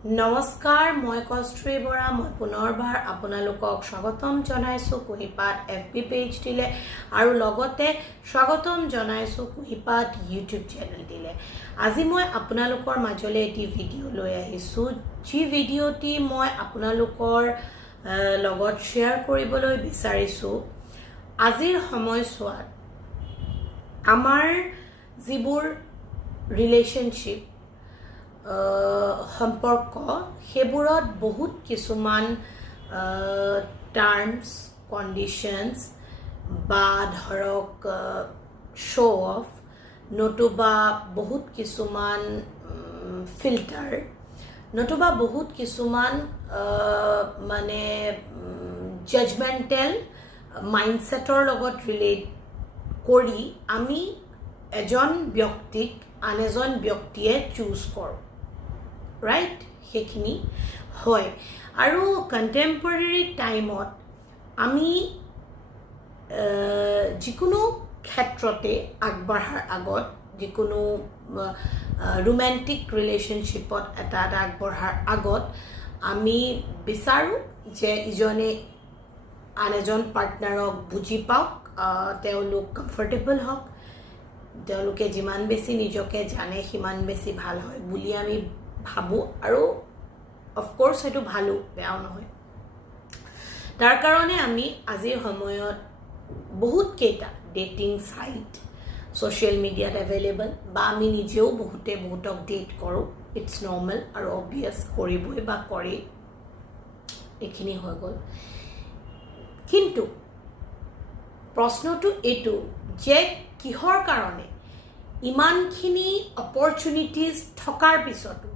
নমস্কাৰ মই কষ্ট্ৰী বৰা মই পুনৰবাৰ আপোনালোকক স্বাগতম জনাইছো কুহিপাত এফবি পেজ দিলে আৰু লগতে স্বাগতম জনাইছো কুহিপাত ইউটিউব চেনেল দিলে আজি মই আপোনালোকৰ মাজলৈ এটি ভিডিঅ লৈ আহিছো যি ভিডিঅটি মই আপোনালোকৰ লগত শ্বেয়াৰ কৰিবলৈ বিচাৰিছো আজিৰ সময়ছোৱাত আমাৰ যিবোৰ ৰিলেশনশিপ সম্পৰ্ক হেবোৰত বহুত কিছুমান টাৰ্মস কন্ডিশনস বা ধৰক শো অফ নতুবা বহুত কিছুমান ফিল্টাৰ নতুবা বহুত কিছুমান মানে জাজমেন্টেল মাইন্ডসেটৰ লগত ৰিলেট কৰি আমি এজন ব্যক্তিক আন এজন ব্যক্তিয়ে চুজ কৰোঁ ৰাইট হেখিনি হয় আৰু কন্টেম্পৰেৰী টাইমত আমি যিকোনো ক্ষেত্ৰতে আগবঢ়াৰ আগত যিকোনো ৰোমান্টিক ৰিলেশনশিপত এটা আগবঢ়াৰ আগত আমি বিচাৰো যে ইজনে আন এজন পাৰ্টনাৰক বুজি পাওক তেওঁলোক কমফৰ্টেবল হওক তেওঁলোকে যিমান বেছি নিজকে জানে সিমান বেছি ভাল হয় বুলি আমি ভাবো আৰু অফ কোৰ্স এটো ভালো বেয়াও নহয় তাৰ কাৰণে আমি আজিৰ সময়ত বহুত কেইটা ডেটিং সাইট সোশ্যাল মিডিয়াত अवेलेबल বা আমি নিজেও বহুতক ডেট কৰো ইটস নৰ্মাল আৰু অবভিয়াস কৰিবই বা কৰে এখিনি হৈ গল কিন্তু প্ৰশ্নটো এটো যে কিহৰ কাৰণে ইমানখিনি অপৰচুনিটিজ থকাৰ পিছতো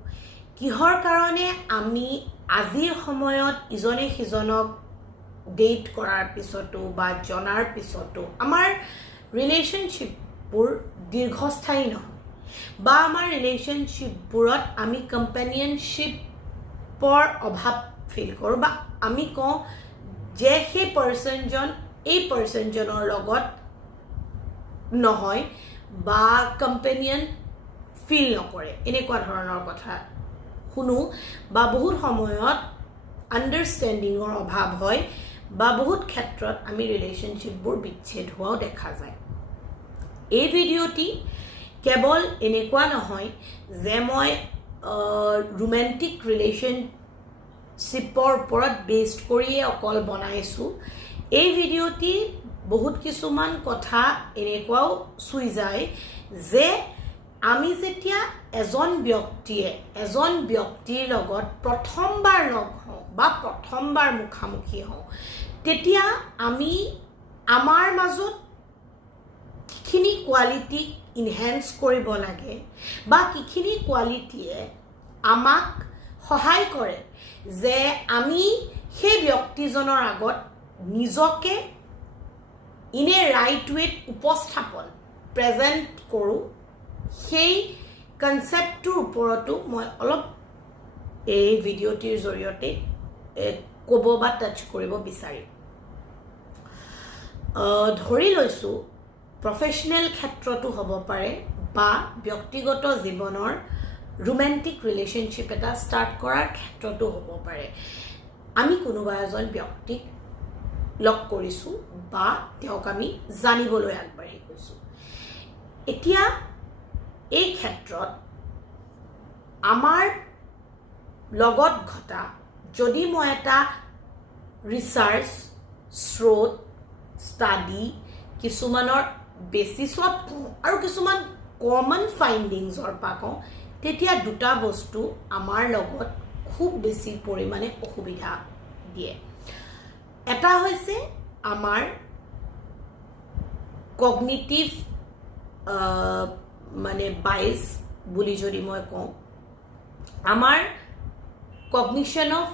কিহৰ কাৰণে আমি আজিৰ সময়ত ইজনে সিজনক ডেট কৰাৰ পিছতো বা জনাৰ পিছতো আমাৰ ৰিলেশনশিপবোৰ দীৰ্ঘস্থায়ী নহয় বা আমাৰ ৰিলেশনশিপবোৰত আমি কম্পেনিয়নশিপৰ অভাৱ ফিল কৰোঁ বা আমি কওঁ যে সেই পাৰ্সনজন এই পাৰ্সনজনৰ লগত নহয় বা কম্পেনিয়ন ফিল নকৰে এনেকুৱা ধৰণৰ কথা শুনো বা বহুত সময়ত আন্ডাৰষ্টেণ্ডিংৰ অভাৱ হয় বা বহুত ক্ষেত্ৰত আমি ৰিলেশনশিপবোৰ বিচ্ছেদ হোৱাও দেখা যায় এই ভিডিঅ'টি কেৱল এনেকুৱা নহয় যে মই ৰোমান্টিক ৰিলেশনশিপৰ ওপৰত বেছড কৰিয়ে অকল বনাইছো এই ভিডিঅ'টি বহুত কিছুমান কথা এনেকুৱাও চুই যায় যে আমি যেতিয়া এজন ব্যক্তিৰ লগত প্ৰথমবাৰ লগ হওঁ বা প্ৰথমবাৰ মুখামুখি হওঁ তেতিয়া আমি আমাৰ মাজত কিখিনি কোৱালিটি ইনহেন্স কৰিব লাগে বা কিখিনি কোৱালিটিয়ে আমাক সহায় কৰে যে আমি সেই ব্যক্তিজনৰ আগত নিজকে in a right way উপস্থাপন প্ৰেজেন্ট কৰো সেই কনসেপ্টৰ ওপৰতো মই অলপ এই ভিডিঅ'টিৰ জৰিয়তে ক'ব বা টাচ কৰিব বিচাৰিম ধৰি লৈছো প্ৰফেশনেল ক্ষেত্ৰতো হ'ব পাৰে বা ব্যক্তিগত জীৱনৰ ৰোমান্টিক ৰিলেশনশিপ এটা ষ্টাৰ্ট কৰাৰ ক্ষেত্ৰতো হ'ব পাৰে আমি কোনোবা এজন ব্যক্তিক লগ কৰিছো বা তেওঁক আমি জানিবলৈ আগবাঢ়ি গৈছো এতিয়া এই ক্ষেত্ৰত আমাৰ লগত ঘটা যদি মই এটা ৰিসাৰ্চ স্ৰোত ষ্টাডি কিছুমানৰ বেচিছত কওঁ আৰু কিছুমান কমন ফাইন্ডিংছৰ পৰা কওঁ তেতিয়া দুটা বস্তু আমাৰ লগত খুব বেছি পৰিমাণে অসুবিধা দিয়ে এটা হৈছে আমাৰ কগনিটিভ মানে বাইস বুলি যদি মই কওঁ আমাৰ কগনিশন অফ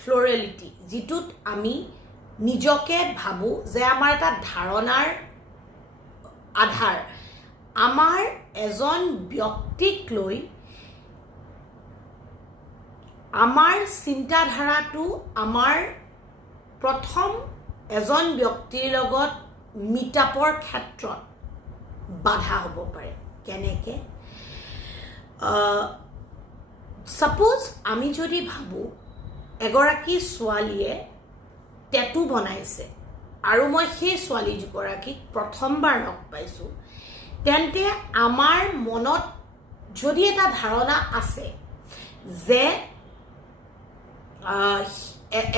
ফ্লোৰেলিটি যিটোত আমি নিজকে ভাবো যে আমাৰ এটা ধাৰণাৰ আধাৰ আমাৰ এজন ব্যক্তিক লৈ আমাৰ চিন্তাধাৰাটো আমাৰ প্ৰথম এজন ব্যক্তিৰ লগত মিটআপৰ ক্ষেত্ৰত বাধা হ'ব পাৰে কেনেকে সাপোজ আমি যদি ভাবো এগৰাকী ছোৱালীয়ে টেটু বনাইছে আৰু মই সেই ছোৱালীগৰাকীক প্ৰথমবাৰ লগ পাইছো তেন্তে আমাৰ মনত যদি এটা ধাৰণা আছে যে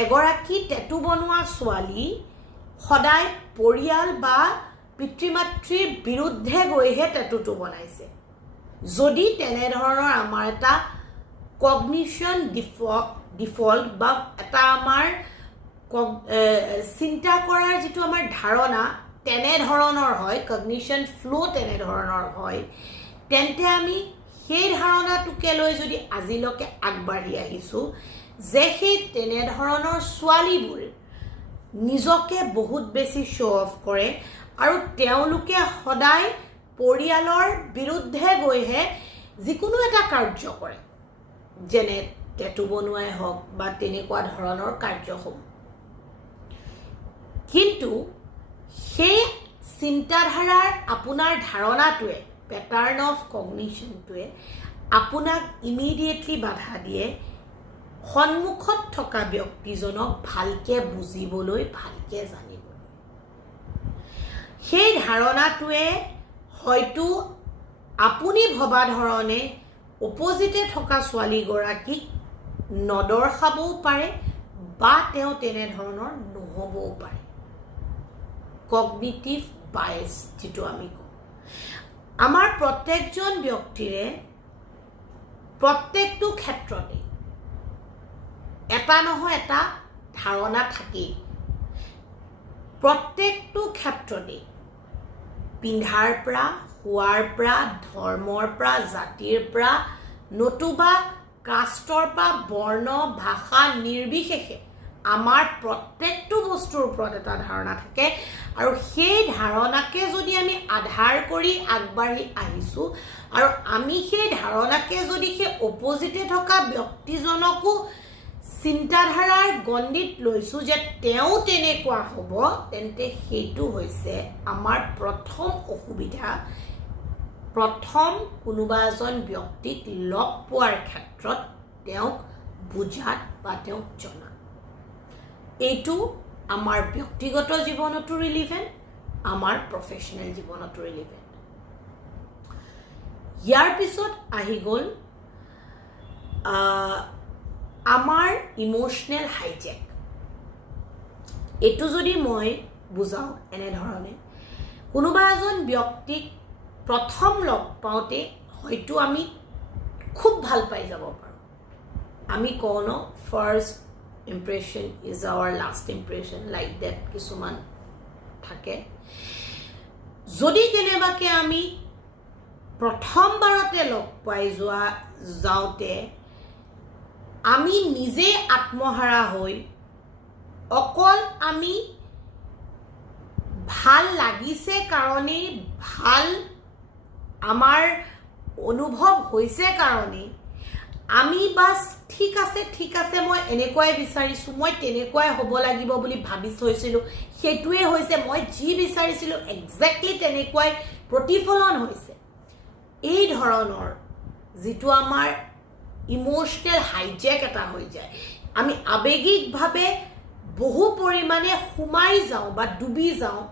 এগৰাকী টেটু বনোৱা ছোৱালী সদায় পৰিয়াল বা পিতৃ-মাতৃৰ বিৰুদ্ধে গৈহে টেটুটো বনাইছে যদি তেনে ধৰণৰ আমাৰ এটা কগনিশ্যন ডিফল্ট বা এটা আমাৰ চিন্তা কৰাৰ যিটো আমাৰ ধাৰণা তেনে ধৰণৰ হয় কগনিশ্যন ফ্লো তেনে ধৰণৰ হয় তেন্তে আমি সেই ধাৰণাটোকে লৈ যদি আজিলৈকে আগবাঢ়ি আহিছো যে সেই তেনে ধৰণৰ ছোৱালীবোৰ নিজকে বহুত বেছি শ্ব অফ কৰে আৰু তেওঁলোকে সদায় পৰিয়ালৰ বিৰুদ্ধে গৈহে যিকোনো এটা কাৰ্য কৰে যেনে টেটু বনোৱাই হওক বা তেনেকুৱা ধৰণৰ কাৰ্যসমূহ কিন্তু সেই চিন্তাধাৰাৰ আপোনাৰ ধাৰণাটোৱে পেটাৰ্ন অফ কগনিশ্যনটোৱে আপোনাক ইমিডিয়েটলি বাধা দিয়ে সন্মুখত থকা ব্যক্তিজনক ভালকে বুজিবলৈ ভালকে জানিবলৈ সেই ধাৰণাটোৱে হয়তো আপুনি ভবা ধৰণে অপজিটে থকা ছোৱালীগৰাকীক নদৰ্শাবও পাৰে বা তেওঁ তেনে ধৰণৰ নহবও পাৰে কগনিটিভ বায়াস যেটো আমি কওঁ আমাৰ প্ৰত্যেকজন ব্যক্তিৰে প্ৰত্যেকটো ক্ষেত্ৰতে এটা নহয় এটা ধাৰণা থাকেই প্ৰত্যেকটো ক্ষেত্ৰতে পিন্ধাৰ পৰা খোৱাৰ পৰা ধৰ্মৰ পৰা জাতিৰ পৰা নতুবা কাষ্টৰ পৰা বৰ্ণ ভাষা নিৰ্বিশেষে আমাৰ প্ৰত্যেকটো বস্তুৰ ওপৰত এটা ধাৰণা থাকে আৰু সেই ধাৰণাকে যদি আমি আধাৰ কৰি আগবাঢ়ি আহিছো আৰু আমি সেই ধাৰণাকে যদি সেই অপজিটে থকা ব্যক্তিজনকো চিন্তাধাৰাৰ গণ্ডিত লৈছো যে তেওঁ তেনেকুৱা হ'ব তেন্তে সেইটো হৈছে আমাৰ প্ৰথম অসুবিধা প্ৰথম কোনোবা এজন ব্যক্তিক লগ পোৱাৰ ক্ষেত্ৰত তেওঁক বুজাত বা তেওঁক জনা এইটো আমাৰ ব্যক্তিগত জীৱনতো ৰিলেভেন্ট আমাৰ প্ৰফেশনেল জীৱনতো ৰিলেভেন্ট ইয়াৰ পিছত আহি গ'ল আমাৰ ইমোশনেল হাইজেক এইটো যদি মই বুজাও এনে ধৰণে কোনোবা এজন ব্যক্তিক প্ৰথম লগ পাওঁতে হয়তো আমি খুব ভাল পাই যাব পাৰোঁ আমি কওঁ ন first impression is our last impression like that কিছুমান থাকে যদি কেনেবাকে আমি প্ৰথমবাৰতে লগ পাই যাওঁতে আমি নিজে আত্মহাৰা হৈ অকল আমি ভাল লাগিছে কাৰণে ভাল আমাৰ অনুভৱ হৈছে কাৰণে আমি বাস ঠিক আছে মই এনেকুৱাই বিচাৰিছো মই তেনেকুৱাই হ'ব লাগিব বুলি ভাবি থৈছিলো সেইটোৱে হৈছে মই যি বিচাৰিছিলো এক্স্যাক্টলি তেনেকুৱাই প্ৰতিফলন হৈছে এই ধৰণৰ যেটো আমাৰ ইমোশনাল হাইজেক এটা হৈ যায় আমি আবেগিকভাৱে বহু পৰিমাণে সোমাই যাওঁ বা ডুবি যাওঁ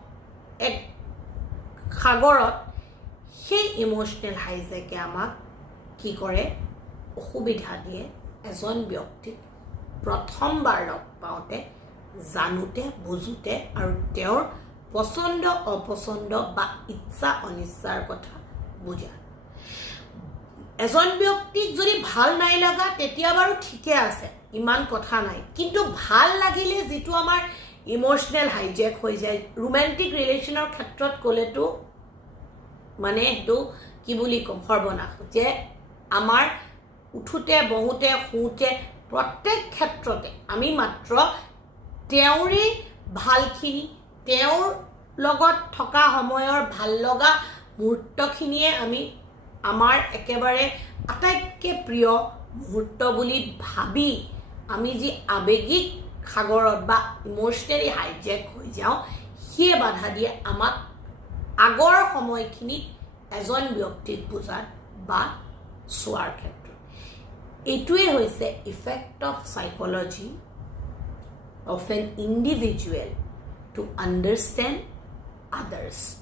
এক সাগৰত সেই ইমোশনাল হাইজেকে আমাক কি কৰে অসুবিধা দিয়ে এজন ব্যক্তিক প্ৰথমবাৰ লগ পাওঁতে জানুতে বুজুতে আৰু তেওঁৰ পছন্দ অপছন্দ বা ইচ্ছা অনিচ্ছাৰ কথা বুজা এজন ব্যক্তিক যদি ভাল নাই লাগা তেতিয়া বাৰু ঠিকে আছে ইমান কথা নাই কিন্তু ভাল লাগিলে যেটো আমাৰ ইমোশনাল হাইজেক হৈ যায় ৰোমান্টিক ৰিলেশনৰ ক্ষেত্ৰত ক'লেতো মানে এটো কি বুলি কম সৰ্বনাশ যে আমাৰ উঠুতে বহুতে শুতে প্ৰত্যেক ক্ষেত্ৰতে আমি মাত্ৰ তেওঁৰে ভালখিনি তেওঁৰ লগত থকা সময়ৰ ভাল লগা মুহূৰ্তখিনিয়ে আমি আমাৰ একেবাৰে আটাইতকৈ প্ৰিয় মুহূৰ্ত বুলি ভাবি আমি যি আবেগিক সাগৰত বা ইমোশনালি হাইজেক হৈ যাওঁ সেই বাধা দিয়ে আমাক আগৰ সময়খিনিত এজন ব্যক্তিক বুজাত বা চোৱাৰ ক্ষেত্ৰত এইটোৱে হৈছে effect of psychology of an individual to understand others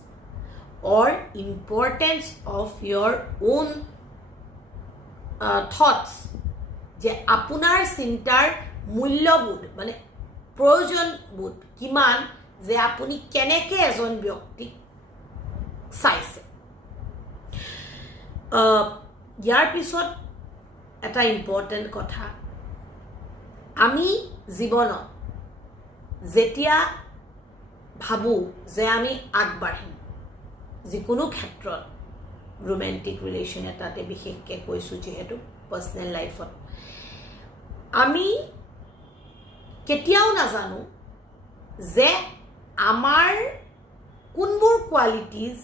or importance of your own thoughts যে আপোনাৰ চিন্তাৰ মূল্যবোধ মানে প্ৰয়োজনবোধ কিমান যে আপুনি কেনেকৈ এজন ব্যক্তিক চাইছে ইয়াৰ পিছত এটা ইম্পৰ্টেণ্ট কথা আমি জীৱনত যেতিয়া ভাবো যে আমি আগবাঢ়িম যিকোনো ক্ষেত্ৰত ৰোমেণ্টিক ৰিলেশ্যন এটাতে বিশেষকৈ কৈছোঁ যিহেতু পাৰ্চনেল লাইফত আমি কেতিয়াও নাজানো যে আমাৰ কোনবোৰ কোৱালিটিজ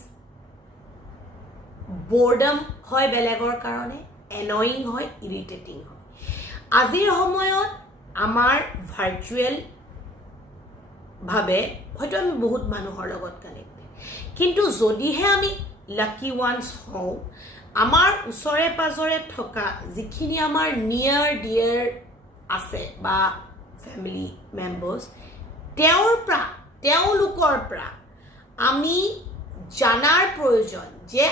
বৰ্ডম হয় বেলেগৰ কাৰণে এনয়িং হয় ইৰিটেটিং হয় আজিৰ সময়ত আমাৰ ভাৰ্চুৱেল ভাবে হয়তো আমি বহুত মানুহৰ লগত কানেক্টেড কিন্তু যদিহে আমি লাকি ওয়ান্স হওঁ আমাৰ ওচৰে পাজৰে থকা যিখিনি আমাৰ নিয়াৰ ডিয়াৰ আছে বা ফ্যামিলি মেম্বাৰ্স তেওঁলোকৰ পৰা আমি জানাৰ প্ৰয়োজন যে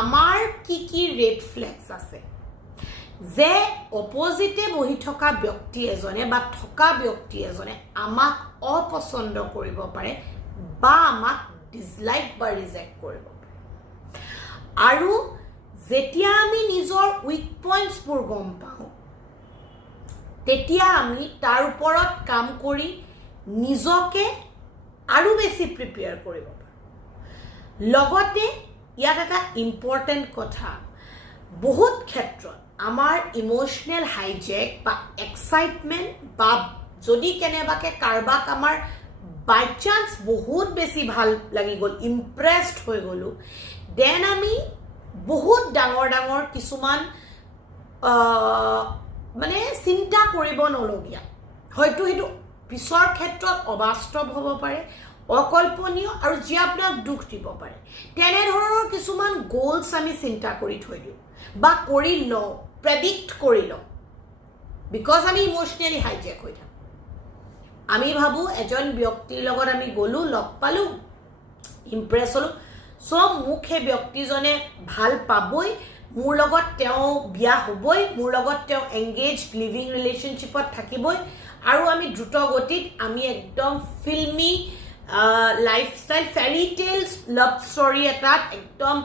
আমাৰ কি ৰেড ফ্লেগস আছে যে অপোজিটে বহি থকা ব্যক্তি এজনে বা থকা ব্যক্তি এজনে আমাক অপছন্দ কৰিব পাৰে বা আমাক ডিসলাইক বা ৰিজেক্ট কৰিব পাৰে আৰু যেতিয়া আমি নিজৰ উইক পইণ্টছবোৰ গম পাওঁ তেতিয়া আমি তাৰ ওপৰত কাম কৰি নিজকে আৰু বেছি প্ৰিপেয়াৰ কৰিব পাৰোঁ লগতে ইয়াত এটা ইম্পৰ্টেণ্ট কথা বহুত ক্ষেত্ৰত আমাৰ ইমোশনেল হাইজেক বা এক্সাইটমেন্ট বা যদি কেনেবাকে কাৰবাক আমাৰ বাই চান্স বহুত বেছি ভাল লাগি গ'ল ইমপ্ৰেছড হৈ গ'লো দেন আমি বহুত ডাঙৰ কিছুমান মানে চিন্তা কৰিব নলগীয়া হয়তো সেইটো পিছৰ ক্ষেত্ৰত অবাস্তৱ হ'ব পাৰে অকল্পনীয় আৰু যি আপোনাক দুখ দিব পাৰে তেনেধৰণৰ কিছুমান গোলছ আমি চিন্তা কৰি থৈ দিওঁ বা কৰি লওঁ প্ৰেডিক্ট কৰি লওঁ বিকজ আমি ইমোশনেলি হাইজেক হৈ থাকোঁ আমি ভাবো এজন ব্যক্তিৰ লগত আমি গ'লো লগ পালো ইমপ্ৰেছ হলো সব মোক সেই ব্যক্তিজনে ভাল পাবই মোৰ লগত তেওঁ বিয়া হ'বই মোৰ লগত তেওঁ এংগেজ লিভিং ৰিলেশনশ্বিপত থাকিবই আৰু আমি দ্ৰুত গতিত আমি একদম filmy lifestyle fairy tales love story এটাত একদম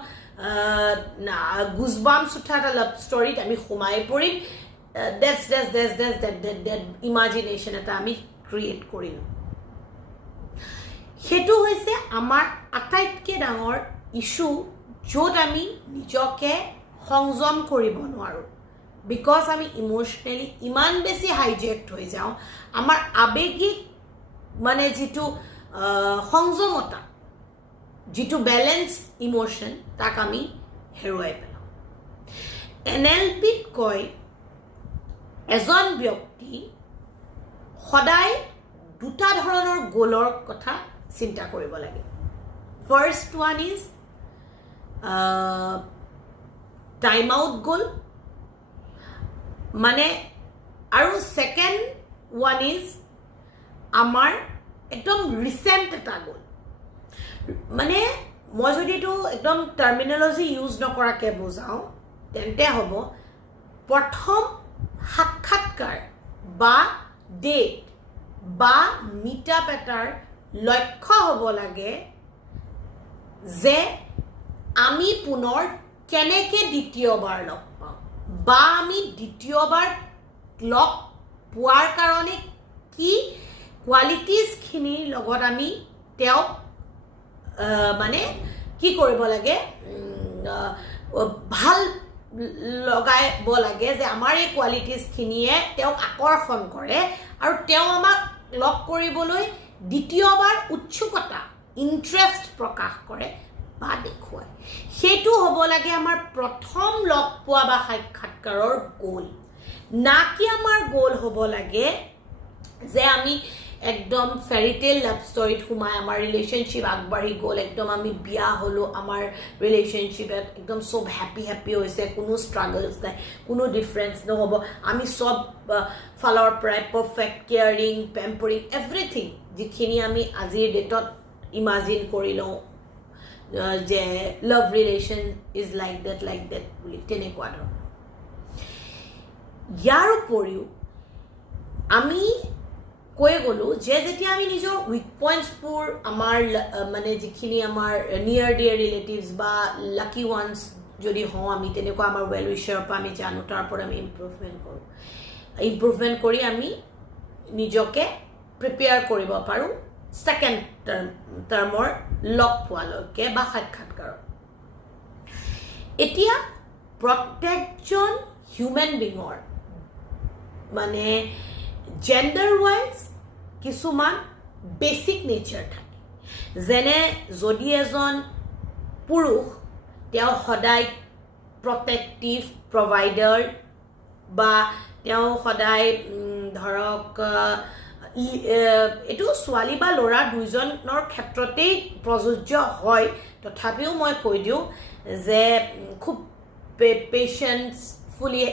গুজবাম্পছ উঠা এটা লাভ ষ্টৰীত আমি সোমাই পৰিম দেটছ ইমাজিনেশ্যন এটা আমি ক্ৰিয়েট কৰিলোঁ সেইটো হৈছে আমাৰ আটাইতকৈ ডাঙৰ ইছ্যু য'ত আমি নিজকে সংযম কৰিব নোৱাৰোঁ বিকজ আমি ইমোশনেলি ইমান বেছি হাইজেক্ট হৈ যাওঁ আমাৰ আবেগিক মানে যিটো সংযমতা যিটো বেলেন্স ইমোশন তাক আমি হেৰুৱাই পেলাওঁ NLPত কয় এজন ব্যক্তি সদায় দুটা ধৰণৰ গোলৰ কথা চিন্তা কৰিব লাগে first one is time out goal মানে আৰু সেকেন্ড ওৱান ইজ আমাৰ একদম ৰিসেন্ট এটা গোল মানে মই যদি এইটো একদম টাৰ্মিনলজি ইউজ নকৰাকৈ বুজাওঁ তেন্তে হ'ব প্ৰথম সাক্ষাৎকাৰ বা ডেট বা মিটআপ এটাৰ লক্ষ্য হ'ব লাগে যে আমি পুনৰ কেনেকৈ দ্বিতীয়বাৰ লগ পাওঁ বা আমি দ্বিতীয়বাৰ লগ পোৱাৰ কাৰণে কি কোৱালিটিজখিনিৰ লগত আমি তেওঁক মানে কি কৰিব লাগে ভাল লগাব লাগে যে আমাৰ এই কোৱালিটিজখিনিয়ে তেওঁক আকৰ্ষণ কৰে আৰু তেওঁ আমাক লগ কৰিবলৈ দ্বিতীয়বাৰ উৎসুকতা ইন্টাৰেষ্ট প্ৰকাশ কৰে বা দেখুৱায় সেইটো হ'ব লাগে আমাৰ প্ৰথম লগ পোৱা বা সাক্ষাৎকাৰৰ গোল না কি আমাৰ গোল হ'ব লাগে যে আমি একদম ফেৰিটেল লাভ ষ্টৰীত সোমাই আমাৰ ৰিলেশ্যনশ্বিপ আগবাঢ়ি গ'ল একদম আমি বিয়া হ'লোঁ আমাৰ ৰিলেশ্যনশ্বিপত একদম চব হেপী হৈছে কোনো ষ্ট্ৰাগলছ নাই কোনো ডিফাৰেঞ্চ নহ'ব আমি চব ফালৰ পৰাই পাৰফেক্ট কেয়াৰিং পেম্পাৰিং এভৰিথিং যিখিনি আমি আজিৰ ডেটত ইমাজিন কৰি লওঁ যে লাভ ৰিলেশ্যন ইজ লাইক ডেট বুলি তেনেকুৱা ধৰণৰ ইয়াৰ উপৰিও আমি কৈ গ'লোঁ যে যেতিয়া আমি নিজৰ উইক পইণ্টছবোৰ আমাৰ মানে যিখিনি আমাৰ নিয়াৰ ডিয়াৰ ৰিলেটিভছ বা লাকি ওৱানছ যদি হওঁ আমি তেনেকুৱা আমাৰ ৱেল উইচাৰৰ পৰা আমি জানো তাৰ পৰা আমি ইম্প্ৰুভমেণ্ট কৰি আমি নিজকে প্ৰিপেয়াৰ কৰিব পাৰোঁ ছেকেণ্ড টাৰ্মৰ লগ পোৱালৈকে বা সাক্ষাৎকাৰত এতিয়া প্ৰত্যেকজন হিউমেন বিঙৰ মানে জেণ্ডাৰ ৱাইজ কিছুমান বেছিক নেচাৰ থাকে যেনে যদি এজন পুৰুষ তেওঁ সদায় প্ৰটেক্টিভ প্ৰভাইডাৰ বা তেওঁ সদায় ধৰক এইটো ছোৱালী বা ল'ৰা দুইজনৰ ক্ষেত্ৰতেই প্ৰযোজ্য হয় তথাপিও মই কৈ দিওঁ যে খুব পেচেন্সফুলি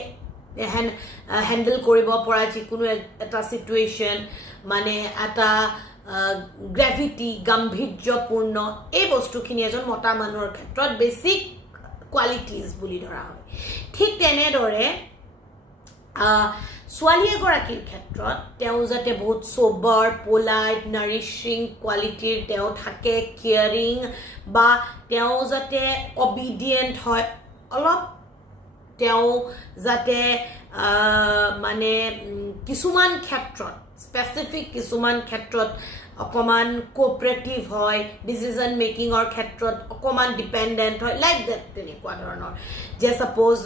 হেণ্ডেল কৰিব পৰা যিকোনো এটা চিটুৱেশ্যন মানে এটা গ্ৰেভিটি গাম্ভীৰ্যপূৰ্ণ এই বস্তুখিনি এজন মতা মানুহৰ ক্ষেত্ৰত বেছিক কোৱালিটিজ বুলি ধৰা হয় ঠিক তেনেদৰে ছোৱালী এগৰাকীৰ ক্ষেত্ৰত তেওঁ যাতে বহুত সোবৰ পোলাইট নাৰিশ্বিং কোৱালিটিৰ তেওঁ থাকে কেয়াৰিং বা তেওঁ যাতে অবিডিয়েণ্ট হয় অলপ তেওঁ যাতে মানে কিছুমান ক্ষেত্ৰত স্পেচিফিক কিছুমান ক্ষেত্ৰত অকমান কোঅপাৰেটিভ হয় ডিচিজন মেকিঙৰ ক্ষেত্ৰত অকমান ডিপেণ্ডেণ্ট হয় লাইক ডেট তেনেকুৱা ধৰণৰ যে ছাপ'জ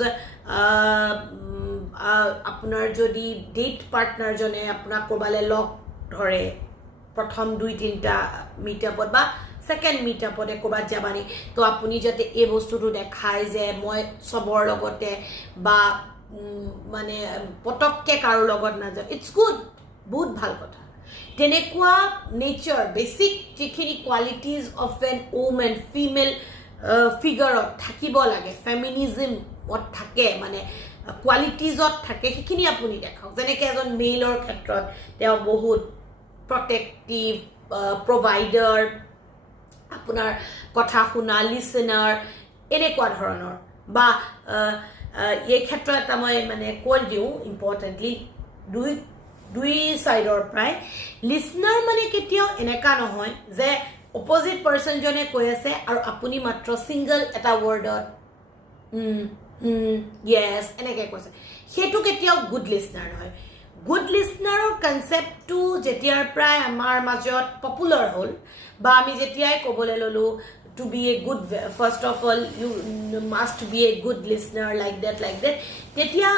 আপোনাৰ যদি ডেট পাৰ্টনাৰজনে আপোনাক ক'ৰবালৈ লগ ধৰে প্ৰথম 2-3টা মিটআপত বা ছেকেণ্ড মিটআপতে ক'ৰবাত যাবানি তো আপুনি যাতে এই বস্তুটো দেখায় যে মই চবৰ লগতে বা মানে পটককৈ কাৰো লগত নাযাওঁ ইটছ গুড বহুত ভাল কথা তেনেকুৱা নেচাৰ বেছিক যিখিনি qualities of an women female ফিগাৰত থাকিব লাগে ফেমিনিজিমত থাকে মানে কোৱালিটিজত থাকে সেইখিনি আপুনি দেখাওক যেনেকৈ এজন মেইলৰ ক্ষেত্ৰত তেওঁ বহুত প্ৰটেক্টিভ প্ৰভাইডাৰ আপোনাৰ কথা শুনা লিচনাৰ এনেকুৱা ধৰণৰ বা এই ক্ষেত্ৰত এটা মই মানে কৈ দিওঁ ইম্পৰ্টেণ্টলি দুই ছাইডৰ পৰাই লিচনাৰ মানে কেতিয়াও এনেকুৱা নহয় যে অপজিট পাৰ্চনজনে কৈ আছে আৰু আপুনি মাত্ৰ ছিংগল এটা ৱৰ্ডত য়েছ এনেকৈ কৈছে সেইটো কেতিয়াও গুড লিচনাৰ নহয় গুড লিচনাৰৰ কনচেপ্টটো যেতিয়াৰ পৰাই আমাৰ মাজত পপুলাৰ হ'ল বা আমি যেতিয়াই ক'বলৈ ল'লোঁ to be a good first of all you must be a good listener like that তেতিয়া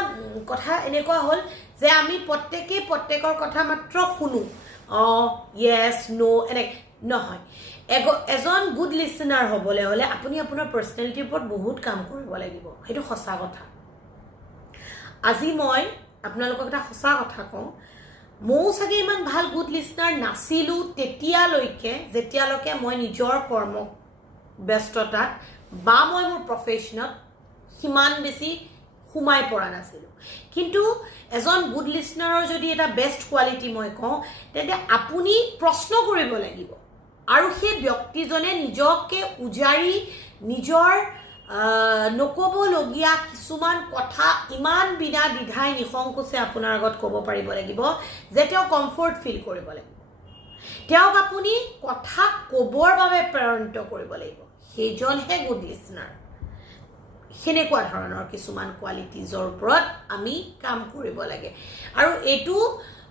কথা এনেকুৱা হ'ল যে আমি প্ৰত্যেকৰ কথা মাত্ৰ শুনো yes no এনে নহয় এজন গুড লিচনাৰ হ'বলৈ হ'লে আপুনি আপোনাৰ পাৰ্চনেলিটিৰ ওপৰত বহুত কাম কৰিব লাগিব সেইটো সঁচা কথা আজি মই আপোনালোকক এটা সঁচা কথা কওঁ ময়ো চাগে ইমান ভাল গুড লিচনাৰ নাছিলোঁ যেতিয়ালৈকে মই নিজৰ কৰ্ম ব্যস্ততাত বা মই মোৰ প্ৰফেশ্যনত সিমান বেছি সোমাই পৰা নাছিলোঁ কিন্তু এজন গুড লিচনাৰৰ যদি এটা বেষ্ট কোৱালিটি মই কওঁ তেন্তে আপুনি প্ৰশ্ন কৰিব লাগিব আৰু সেই ব্যক্তিজনে নিজকে উজাৰি নিজৰ নক'বলগীয়া কিছুমান কথা ইমান বিনা দ্বিধাই নিসংকোচে আপোনাৰ আগত ক'ব পাৰিব লাগিব যে তেওঁ কমফৰ্ট ফিল কৰিব লাগিব তেওঁক আপুনি কথা ক'বৰ বাবে প্ৰেৰণিত কৰিব লাগিব সেইজনহে গুড লিচনাৰ সেনেকুৱা ধৰণৰ কিছুমান কোৱালিটিজৰ ওপৰত আমি কাম কৰিব লাগে আৰু এইটো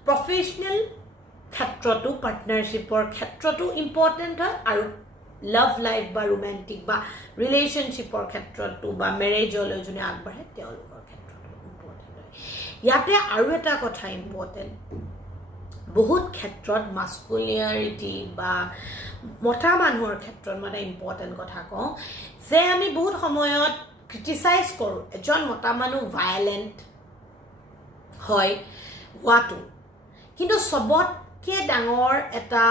প্ৰফেশ্যনেল ক্ষেত্ৰতো পাৰ্টনাৰশ্বিপৰ ক্ষেত্ৰতো ইম্পৰ্টেণ্ট হয় আৰু লাভ লাইফ বা ৰোমেণ্টিক বা ৰিলেশ্যনশ্বিপৰ ক্ষেত্ৰতো বা মেৰেজলৈ যোনে আগবাঢ়ে তেওঁলোকৰ ক্ষেত্ৰতো ইম্পৰ্টেণ্ট হয় ইয়াতে আৰু এটা কথা ইম্পৰ্টেণ্ট বহুত ক্ষেত্ৰত মাস্কুলিয়াৰিটি বা মতা মানুহৰ ক্ষেত্ৰত মানে ইম্পৰ্টেণ্ট কথা কওঁ যে আমি বহুত সময়ত ক্ৰিটিচাইজ কৰোঁ এজন মতা মানুহ ভায়লেণ্ট হয় হোৱাটো কিন্তু আটাইতকৈ ডাঙৰ এটা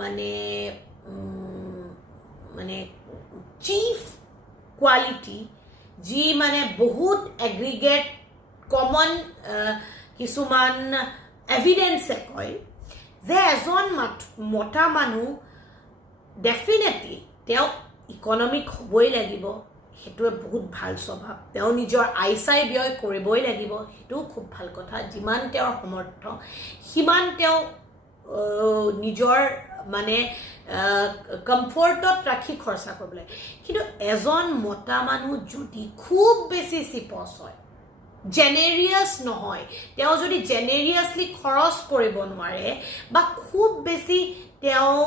মানে মানে চিফ কোৱালিটি যি মানে বহুত এগ্ৰিগেট কমন কিছুমান এভিডেন্সে কয় যে এজন মতা মানুহ ডেফিনেটলি তেওঁ ইকনমিক হ'বই লাগিব, সেইটোৱে বহুত ভাল স্বভাৱ। তেওঁ নিজৰ আইচাই ব্যয় কৰিবই লাগিব, সেইটোও খুব ভাল কথা। যিমান তেওঁৰ সমৰ্থ সিমান তেওঁ নিজৰ মানে কমফৰ্টত ৰাখি খৰচা কৰিব লাগে। কিন্তু এজন মতা মানুহ যদি খুব বেছি চিপচ হয়, জেনেৰিয়াছ নহয়, তেওঁ যদি জেনেৰিয়াছলি খৰচ কৰিব নোৱাৰে বা খুব বেছি তেওঁ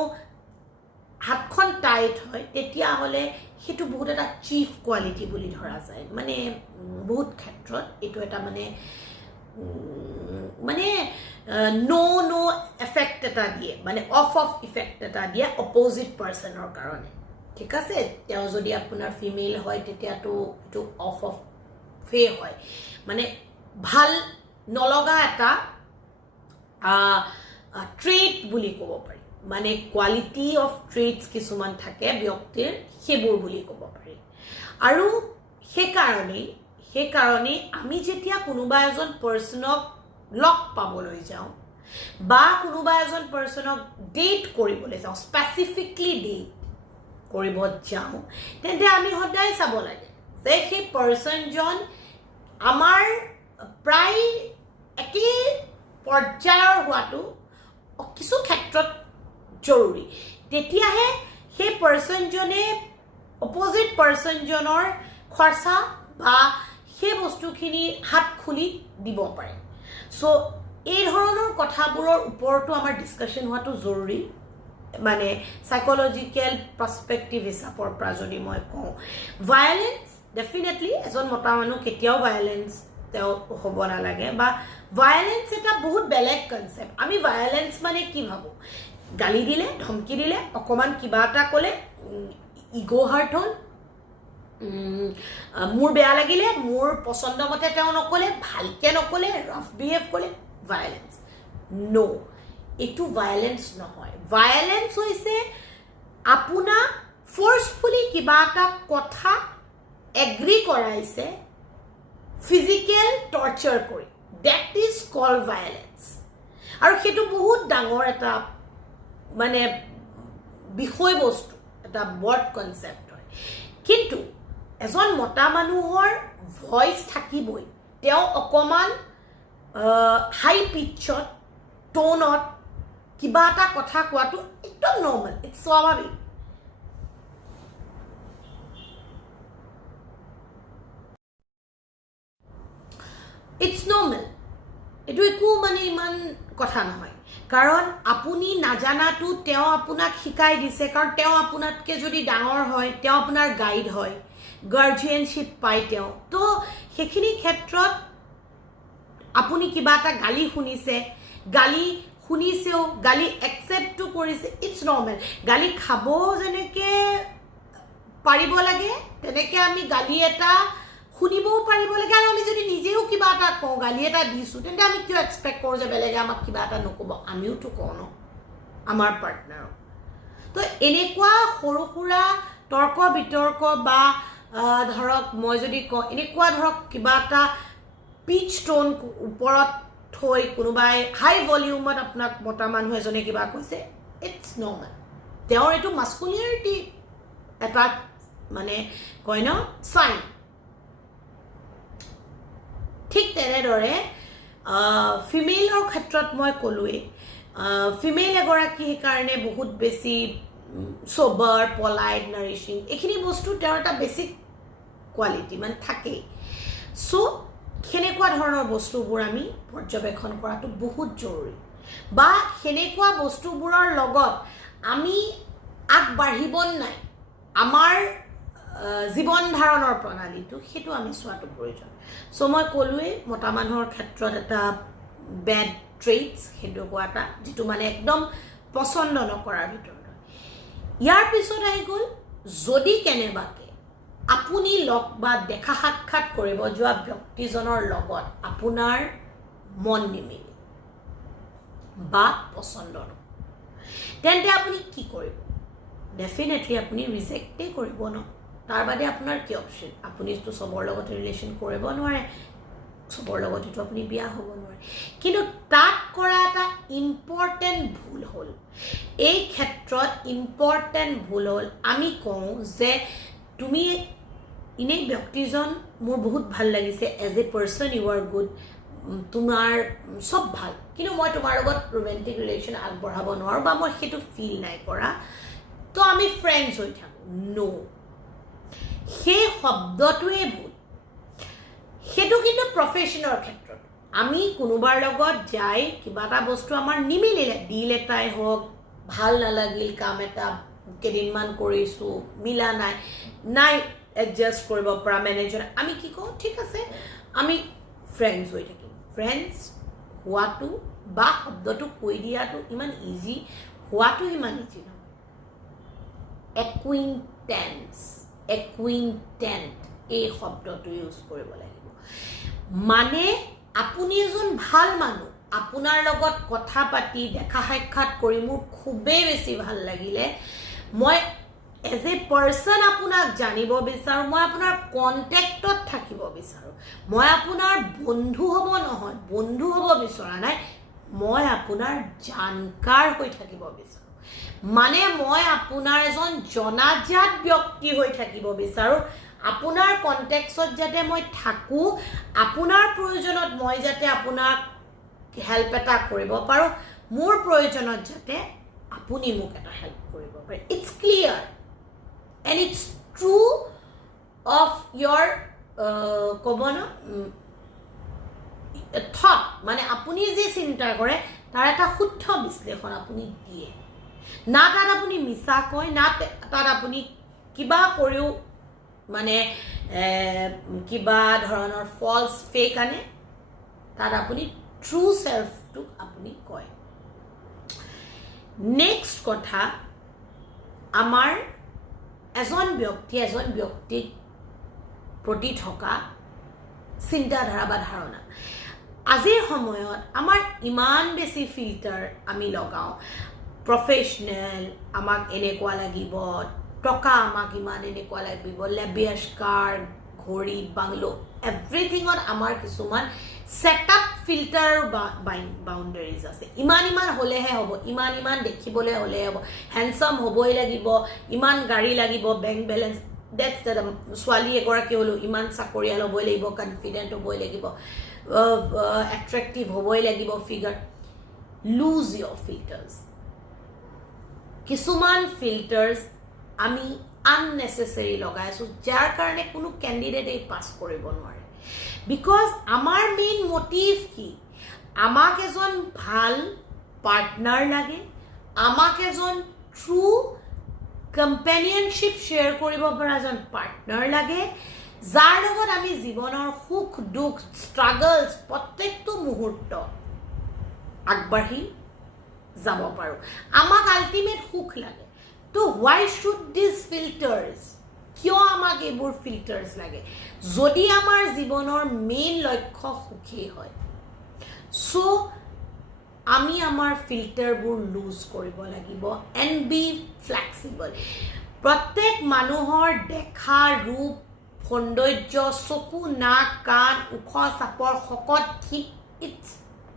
হাতখন টাইট হয়, তেতিয়াহ'লে সেইটো বহুত এটা চিফ কোৱালিটি বুলি ধৰা যায়। মানে বহুত ক্ষেত্ৰত এইটো এটা মানে মানে ন' এফেক্ট এটা দিয়ে, মানে অফ ইফেক্ট এটা দিয়ে অপজিট পাৰ্চনৰ কাৰণে। ঠিক আছে, তেওঁ যদি আপোনাৰ ফিমেল হয় তেতিয়াতো এইটো অফে হয়, মানে ভাল নলগা এটা ট্ৰেইট বুলি ক'ব পাৰি। মানে কোৱালিটি অফ ট্ৰেইটছ কিছুমান থাকে ব্যক্তিৰ, সেইবোৰ বুলি ক'ব পাৰি। আৰু সেইকাৰণেই আমি যেতিয়া কোনোবা এজন পাৰ্চনক লগ পাবলৈ যাওঁ বা কোনোবা এজন পাৰ্চনক ডেট কৰিবলৈ যাওঁ, স্পেচিফিকলি ডেট কৰিব যাওঁ, তেন্তে আমি সদায় চাব লাগে যে সেই পাৰ্চনজন আমাৰ প্ৰায় একেই পৰ্যায়ৰ হোৱাটো কিছু ক্ষেত্ৰত জৰুৰী। তেতিয়াহে সেই পাৰ্চনজনে অপজিট পাৰ্চনজনৰ খৰচা বা সেই বস্তুখিনি হাত খুলি দিব পাৰে। চ' এই ধৰণৰ কথাবোৰৰ ওপৰতো আমাৰ ডিছকাশ্যন হোৱাটো জৰুৰী। মানে সাইকোলজিকেল পাৰ্সপেক্টিভ হিচাপৰ পৰা যদি মই কওঁ, ভায়োলেন্স ডেফিনেটলি এজন মতা মানুহ কেতিয়াও ভায়োলেন্স তেওঁ হ'ব নালাগে, বা ভায়োলেন্স এটা বহুত বেলেগ কনচেপ্ট। আমি ভায়োলেন্স মানে কি ভাবোঁ? গালি দিলে, ধমকি দিলে, অকণমান কিবা এটা ক'লে, ইগ' হাৰ্ট হ'ল, মোৰ বেয়া লাগিলে, মোৰ পচন্দ মতে তেওঁ নক'লে, ভালকৈ নক'লে, ৰাফ বিহেভ কৰিলে, ভায়োলেন্স। ন', এইটো ভায়োলেন্স নহয়। ভায়োলেন্স হৈছে আপোনাক ফ'ৰ্চফুলি কিবা এটা কথা এগ্ৰি কৰাইছে ফিজিকেল টৰ্চাৰ কৰি, ডেট ইজ কল্ড ভায়োলেন্স। আৰু সেইটো বহুত ডাঙৰ এটা মানে বিষয়বস্তু, এটা ব্ৰড কনচেপ্ট হয়। কিন্তু এজন মতা মানুহৰ ভইচ থাকিবই, তেওঁ অকণমান হাই পিটছত, টোনত কিবা এটা কথা কোৱাটো একদম নৰ্মেল, ইটছ স্বাভাৱিক। ইটছ নৰ্মেল, এইটো একো মানে ইমান কথা নহয়। কাৰণ আপুনি নাজানাটো তেওঁ আপোনাক শিকাই দিছে, কাৰণ তেওঁ আপোনাতকৈ যদি ডাঙৰ হয়, তেওঁ আপোনাৰ গাইড হয়, গাৰ্জিয়ানশ্বিপ পায় তেওঁ। তো সেইখিনি ক্ষেত্ৰত আপুনি কিবা এটা গালি শুনিছেও, গালি একচেপ্টটো কৰিছে, ইটছ নৰ্মেল। গালি খাব যেনেকৈ পাৰিব লাগে, তেনেকৈ আমি গালি এটা শুনিবও পাৰিব লাগে। আৰু আমি যদি নিজেও কিবা এটা কওঁ, গালি এটা দিছোঁ, তেন্তে আমি কিয় এক্সপেক্ট কৰোঁ যে বেলেগে আমাক কিবা এটা নক'ব? আমিওতো কওঁ ন আমাৰ পাৰ্টনাৰক। তো এনেকুৱা সৰু সুৰা তৰ্ক বিতৰ্ক বা ধৰক মই যদি কওঁ, এনেকুৱা ধৰক কিবা এটা পিচ টোন ওপৰত থৈ কোনোবাই হাই ভলিউমত আপোনাক মতা মানুহ এজনে কিবা কৈছে, ইটছ নৰ্মেল। তেওঁৰ এইটো মাস্কুলিনিটি এটা মানে কয় ন চাইন। ঠিক তেনেদৰে ফিমেইলৰ ক্ষেত্ৰত মই ক'লোৱেই, ফিমেইল এগৰাকী সেইকাৰণে বহুত বেছি ছ'বাৰ, পলাইট, নাৰিছিং, এইখিনি বস্তু তেওঁৰ এটা বেছিক কোৱালিটি মানে থাকেই। চ' সেনেকুৱা ধৰণৰ বস্তুবোৰ আমি পৰ্যবেক্ষণ কৰাটো বহুত জৰুৰী। বা সেনেকুৱা বস্তুবোৰৰ লগত আমি আগবাঢ়িব নাই আমাৰ জীৱন ধাৰণৰ প্ৰণালীটো, সেইটো আমি চোৱাটো প্ৰয়োজন। চ' মই ক'লোৱেই মতা মানুহৰ ক্ষেত্ৰত এটা বেড ট্ৰেইটছ, সেইটো কোৱা এটা যিটো মানে একদম পচন্দ নকৰাৰ ভিতৰত। ইয়াৰ পিছত আহি গ'ল, যদি কেনেবাকৈ আপুনি লগ বা দেখা সাক্ষাৎ কৰিব যোৱা ব্যক্তিজনৰ লগত আপোনাৰ মন নিমিলে, বা পছন্দ নহয় তেন্তে আপুনি কি কৰিব ডেফিনেটলি আপুনি ৰিজেক্টেই কৰিব ন তাৰ বাদে আপোনাৰ কি অপশ্যন আপুনিতো চবৰ লগতে ৰিলেশ্যন কৰিব নোৱাৰে চবৰ লগতেতো আপুনি বিয়া হ'ব নোৱাৰে কিন্তু তাত কৰা এটা ইম্পৰ্টেণ্ট ভুল হ'ল এই ক্ষেত্ৰত ইম্পৰ্টেণ্ট ভুল হ'ল আমি কওঁ যে তুমি ইনেই ব্যক্তিজন মোৰ বহুত ভাল লাগিছে as a person you are good তোমাৰ সব ভাল কিন্তু মই তোমাৰ লগত ৰোমেণ্টিক ৰিলেশ্যন আগবঢ়াব নোৱাৰোঁ বা মই সেইটো ফিল নাই কৰা তো আমি ফ্ৰেণ্ডছ হৈ থাকোঁ নো সেই শব্দটোৱে ভুল সেইটো কিন্তু প্ৰফেশ্যনৰ ক্ষেত্ৰত আমি কোনোবাৰ লগত যাই কিবা এটা বস্তু আমাৰ নিমিলিলে ডিল এটাই হওক ভাল নালাগিল কাম এটা কেইদিনমান কৰিছোঁ মিলা নাই এডজাষ্ট কৰিব পৰা মেনেজাৰ আমি কি কওঁ ঠিক আছে আমি ফ্ৰেণ্ডছ হৈ থাকিম ফ্ৰেণ্ডছ হোৱাটো বা শব্দটো কৈ দিয়াটো ইমান ইজি হোৱাটো ইমান ইজি নহয় একুইণ্টেণ্ট এই শব্দটো ইউজ কৰিব লাগিব মানে আপুনি এজন ভাল মানুহ আপোনাৰ লগত কথা পাতি দেখা সাক্ষাৎ কৰি মোৰ খুবেই বেছি ভাল লাগিলে মই এজ এ পাৰ্চন আপোনাক জানিব বিচাৰোঁ মই আপোনাৰ কণ্টেক্টত থাকিব বিচাৰোঁ মই আপোনাৰ বন্ধু হ'ব নহয় বন্ধু হ'ব বিচৰা নাই মই আপোনাৰ জানকাৰ হৈ থাকিব বিচাৰোঁ মানে মই আপোনাৰ এজন জনাজাত ব্যক্তি হৈ থাকিব বিচাৰোঁ আপোনাৰ কণ্টেক্সত যাতে মই থাকোঁ আপোনাৰ প্ৰয়োজনত মই যাতে আপোনাক হেল্প এটা কৰিব পাৰোঁ মোৰ প্ৰয়োজনত যাতে আপুনি মোক এটা হেল্প কৰিব পাৰে it's clear and it's true of your ক'ব ন থট মানে আপুনি যি চিন্তা কৰে তাৰ এটা শুদ্ধ বিশ্লেষণ আপুনি দিয়ে না তাত আপুনি মিছা কয় না তাত আপুনি কিবা কৰিও মানে কিবা ধৰণৰ ফলছ ফেক আনে তাত আপুনি ট্ৰু সেলফটো আপুনি কয় নেক্সট কথা আমাৰ এজন ব্যক্তিক প্ৰতি থকা চিন্তাধাৰা বা ধাৰণা আজিৰ সময়ত আমাৰ ইমান বেছি ফিল্টাৰ আমি লগাওঁ প্ৰফেশ্যনেল আমাক এনেকুৱা লাগিব টকা আমাক ইমান এনেকুৱা লাগিব লেভিয়াছ কাৰ ঘড়ী বাংলো এভৰিথিঙত আমাৰ কিছুমান ছেটআপ ফিল্টাৰ বাউণ্ডেৰিজ আছে ইমান হ'লেহে হ'ব ইমান দেখিবলৈ হ'লেহে হ'ব হেণ্ডচাম হ'বই লাগিব ইমান গাড়ী লাগিব বেংক বেলেঞ্চ ডেটছ ছোৱালী এগৰাকী হ'লেও ইমান চাকৰিয়াল হ'বই লাগিব কনফিডেণ্ট হ'বই লাগিব এট্ৰেক্টিভ হ'বই লাগিব ফিগাৰ লুজ ইয়ৰ ফিল্টাৰ্ছ কিছুমান ফিল্টাৰ্ছ আমি আননেচেচাৰী লগাইছোঁ যাৰ কাৰণে কোনো কেণ্ডিডেটেই পাছ কৰিব নোৱাৰে বিকজ আমাৰ মেইন মটিভ কি আমাক এজন ভাল পাৰ্টনাৰ লাগে আমাক এজন ট্ৰু কম্পেনিয়নশ্বিপ শ্বেয়াৰ কৰিব পৰা এজন পাৰ্টনাৰ লাগে যাৰ লগত আমি জীৱনৰ সুখ দুখ ষ্ট্ৰাগলছ প্ৰত্যেকটো মুহূৰ্ত আগবাঢ়ি যাব পাৰোঁ আমাক আল্টিমেট সুখ লাগে তো why should these filters কিয় আমাক এইবোৰ ফিল্টাৰ্ছ লাগে যদি আমাৰ জীৱনৰ মেইন লক্ষ্য সুখী হয় সো আমি আমাৰ ফিল্টাৰবোৰ লুজ কৰিব লাগিব এণ্ড বি ফ্লেক্সিবল প্ৰত্যেক মানুহৰ দেখা ৰূপ সৌন্দৰ্য চকু নাক কাণ ওখ চাপৰ শকত ক্ষীণ ইটছ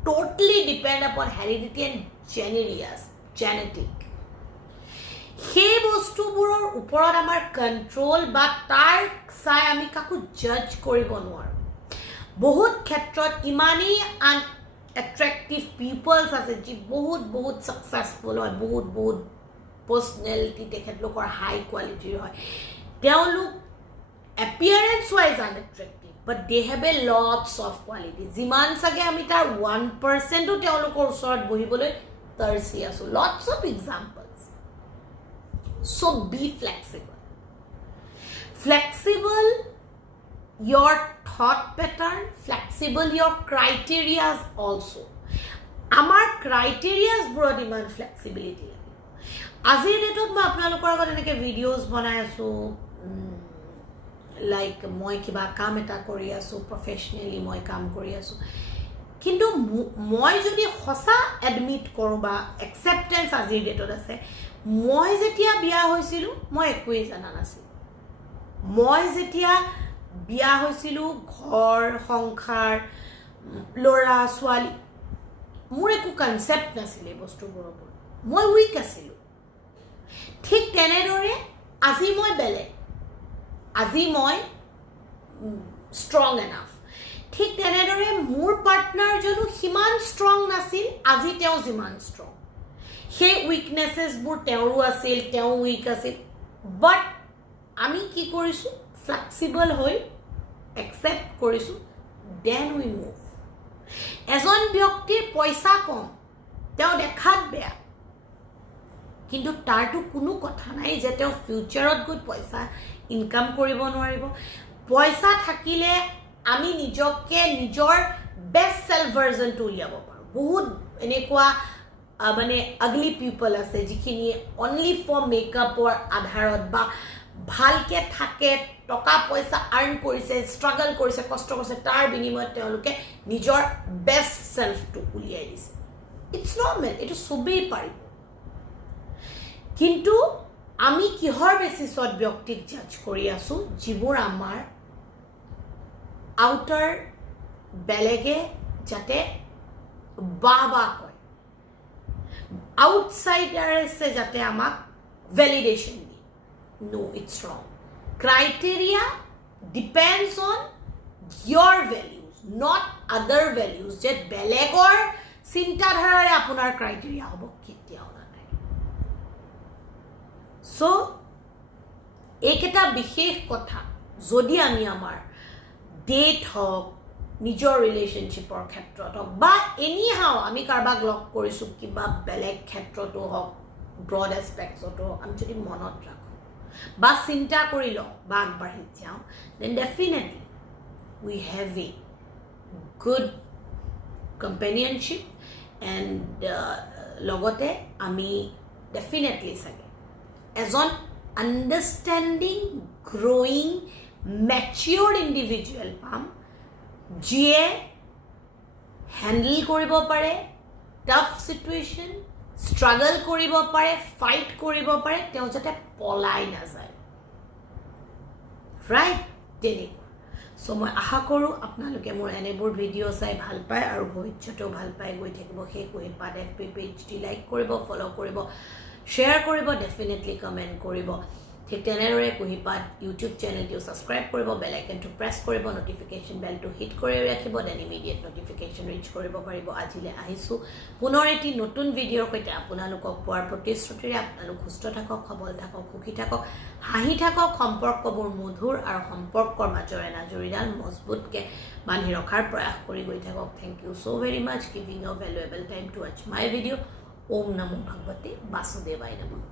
টোটেলি ডিপেণ্ড আপন হেৰিডিটি এণ্ড জেনেটিক সেই বস্তুবোৰৰ ওপৰত আমাৰ কণ্ট্ৰল বা তাৰ চাই আমি কাকো জাজ কৰিব নোৱাৰোঁ বহুত ক্ষেত্ৰত ইমানেই এট্ৰেক্টিভ পিপলছ আছে যি বহুত ছাকচেছফুল হয় বহুত পাৰ্চনেলিটি তেখেতলোকৰ হাই কোৱালিটিৰ হয় তেওঁলোক appearance wise unattractive but they have a lots of quality যিমান চাগে আমি তাৰ 1%ও তেওঁলোকৰ ওচৰত বহিবলৈ তৰচি আছোঁ lots of examples So be flexible your thought pattern, flexible your criteria also. Amar criteria board iman flexibility. Azir datot ma apnalokor agot eneke videos banai asu like moi kiba kaam eta kori asu professionally moi kaam kori asu কিন্তু মই যদি সঁচা admit কৰোঁ বা একচেপ্টেঞ্চ আজিৰ ডেটত আছে মই যেতিয়া বিয়া হৈছিলোঁ মই একোৱেই জানা নাছিলোঁ মই যেতিয়া বিয়া হৈছিলোঁ ঘৰ সংসাৰ ল'ৰা ছোৱালী মোৰ একো কনচেপ্ট নাছিলে এই বস্তুবোৰৰ ওপৰত মই উইক আছিলোঁ ঠিক তেনেদৰে আজি মই বেলেগ আজি মই ষ্ট্ৰং এনাফ ঠিক তেনেদৰে মোৰ পাৰ্টনাৰজনো সিমান ষ্ট্ৰং নাছিল আজি তেওঁ যিমান ষ্ট্ৰং সেই উইকনেছেছবোৰ তেওঁৰো আছিল তেওঁ উইক আছিল বাট আমি কি কৰিছোঁ ফ্লেক্সিবল হৈ একচেপ্ট কৰিছোঁ দেন উই মুভ এজন ব্যক্তিৰ পইচা কম তেওঁ দেখাত বেয়া কিন্তু তাৰটো কোনো কথা নাই যে তেওঁ ফিউচাৰত গৈ পইচা ইনকাম কৰিব নোৱাৰিব পইচা থাকিলে আমি নিজকে নিজৰ বেষ্ট সেলফ ভাৰ্জনটো উলিয়াব পাৰোঁ বহুত এনেকুৱা মানে আগলি পিপল আছে যিখিনি অনলি ফৰ মেকআপৰ আধাৰত বা ভালকে থাকে টকা পইচা আৰ্ন কৰিছে ষ্ট্ৰাগল কৰিছে কষ্ট কৰিছে তাৰ বিনিময়ত তেওঁলোকে নিজৰ বেষ্ট সেলফটো উলিয়াই দিছে ইটছ নৰ্মেল এইটো চবেই পাৰিব কিন্তু আমি কিহৰ বেচিছত ব্যক্তিক জাজ কৰি আছোঁ যিবোৰ আমাৰ আউটাৰ বেলেগে যাতে বাবা কয় আউটসাইডাৰ্ছে যাতে আমাক ভেলিডেশ্যন দিয়ে নো ইটছ ৰং criteria depends on your values not other values যে বেলেগৰ চিন্তাধাৰাৰে আপোনাৰ ক্ৰাইটেৰিয়া হ'ব কেতিয়াও নাই সো এইকেইটা বিশেষ কথা যদি আমি আমাৰ ডেট হওক নিজৰ ৰিলেশ্যনশ্বিপৰ ক্ষেত্ৰত হওক বা এনিহাও আমি কাৰোবাক লগ কৰিছোঁ কিবা বেলেগ ক্ষেত্ৰতো হওক ব্ৰড এছপেক্টছতো হওক আমি যদি মনত ৰাখোঁ বা চিন্তা কৰি লওঁ বা আগবাঢ়ি যাওঁ then definitely we have a good companionship and logote ami definitely sage ejon understanding growing matured individual pam jie handle koribo pare tough situation struggle koribo pare fight koribo pare teo jate polai na jay right deni so মই আশা কৰোঁ আপোনালোকে মোৰ এনেবোৰ video' চাই ভাল পায় আৰু ভৱিষ্যতেও ভাল পায় গৈ থাকিব সেই কুহিপাত FB পেজটি লাইক কৰিব ফ'ল' কৰিব শ্বেয়াৰ কৰিব ডেফিনেটলি কমেণ্ট কৰিব ঠিক তেনেদৰে কুহিপাত ইউটিউব চেনেলটিও ছাবস্ক্ৰাইব কৰিব বেল আইকনটো প্ৰেছ কৰিব নটিফিকেশ্যন বেলটো হিট কৰি ৰাখিব দেন ইমিডিয়েট নটিফিকেশ্যন ৰিচ কৰিব পাৰিব আজিলৈ আহিছোঁ পুনৰ এটি নতুন ভিডিঅ'ৰ সৈতে আপোনালোকক পোৱাৰ প্ৰতিশ্ৰুতিৰে আপোনালোক সুস্থ থাকক সবল থাকক সুখী থাকক হাঁহি থাকক সম্পৰ্কবোৰ মধুৰ আৰু সম্পৰ্কৰ মাজৰে নাজৰিডাল মজবুতকৈ বান্ধি ৰখাৰ প্ৰয়াস কৰি গৈ থাকক thank you so' very much giving you valuable time to watch my video' ওম নমো ভগৱতে বাসুদেৱায় নমঃ